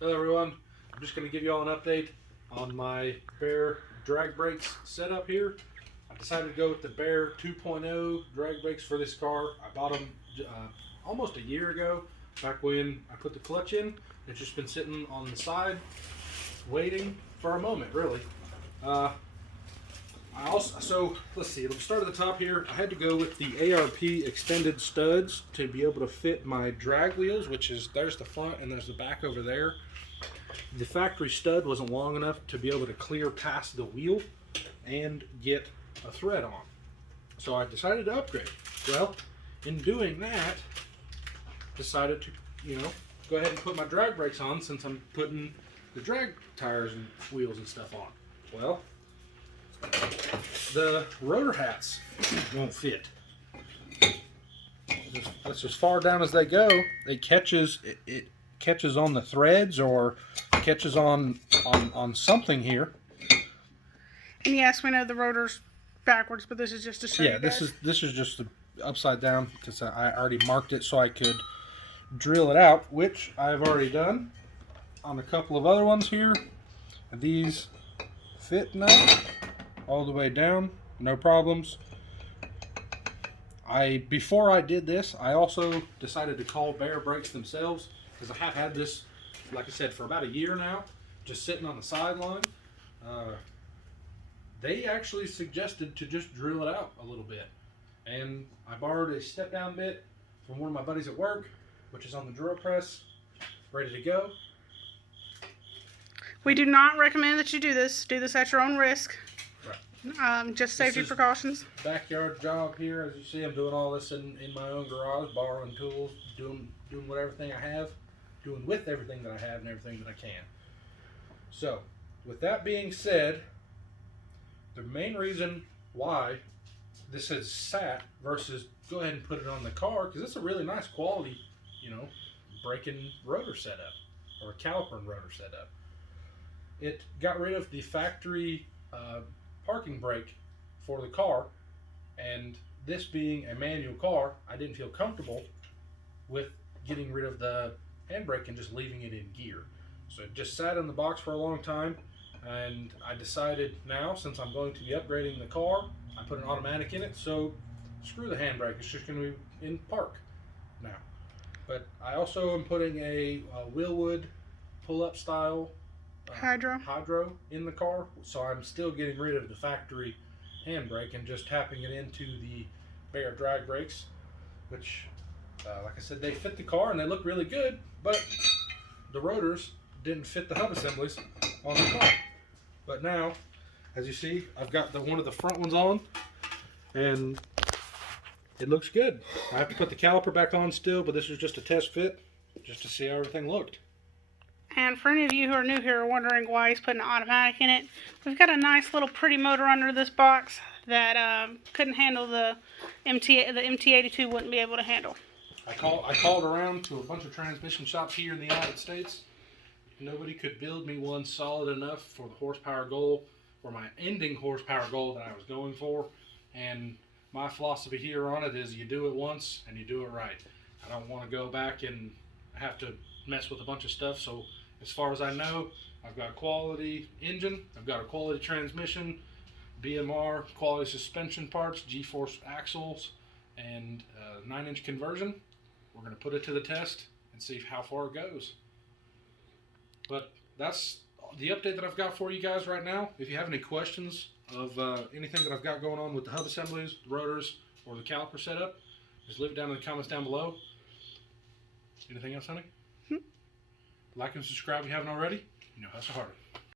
Hello everyone, I'm just going to give you all an update on my Baer drag brakes setup here. I decided to go with the Baer 2.0 drag brakes for this car. I bought them almost a year ago, back when I put the clutch in. It's just been sitting on the side, waiting for a moment really. So let's see, let's start at the top here. I had to go with the ARP extended studs to be able to fit my drag wheels, which is, there's the front and there's the back over there. The factory stud wasn't long enough to be able to clear past the wheel and get a thread on. So I decided to upgrade. Well, in doing that, decided to, go ahead and put my drag brakes on since I'm putting the drag tires and wheels and stuff on. Well, the rotor hats won't fit. That's as far down as they go. It catches on the threads or catches on something here. And yes, we know the rotor's backwards, but this is just to show you guys. This is just upside down because I already marked it so I could drill it out, which I've already done on a couple of other ones here. These fit now all the way down, no problems. Before I did this, I also decided to call Baer brakes themselves, because I have had this, like I said, for about a year now, just sitting on the sideline. They actually suggested to just drill it out a little bit, and I borrowed a step down bit from one of my buddies at work, which is on the drill press, ready to go. We do not recommend that you do this. Do this at your own risk. Right. Just safety precautions. Backyard job here. As you see, I'm doing all this in my own garage, borrowing tools, doing with everything I have that I have and everything that I can. So, with that being said, the main reason why this has sat versus go ahead and put it on the car, because it's a really nice quality, braking rotor setup, or a caliper and rotor setup. It got rid of the factory parking brake for the car, and this being a manual car, I didn't feel comfortable with getting rid of the handbrake and just leaving it in gear. So it just sat in the box for a long time, and I decided now, since I'm going to be upgrading the car, I put an automatic in it, so screw the handbrake, it's just going to be in park now. But I also am putting a Willwood pull-up style hydro in the car, so I'm still getting rid of the factory handbrake and just tapping it into the Baer drag brakes, which like I said, they fit the car and they look really good, but the rotors didn't fit the hub assemblies on the car. But now, as you see, I've got one of the front ones on, and it looks good. I have to put the caliper back on still, but this is just a test fit, just to see how everything looked. And for any of you who are new here wondering why he's putting an automatic in it, we've got a nice little pretty motor under this box that couldn't handle the MT82 wouldn't be able to handle. I called around to a bunch of transmission shops here in the United States. Nobody could build me one solid enough for the horsepower goal, for my ending horsepower goal that I was going for. And my philosophy here on it is you do it once and you do it right. I don't want to go back and have to mess with a bunch of stuff. So as far as I know, I've got a quality engine, I've got a quality transmission, BMR, quality suspension parts, G-force axles, and 9-inch conversion. We're going to put it to the test and see how far it goes. But that's the update that I've got for you guys right now. If you have any questions of anything that I've got going on with the hub assemblies, the rotors, or the caliper setup, just leave it down in the comments down below. Anything else, honey? Like and subscribe if you haven't already. Hustle harder.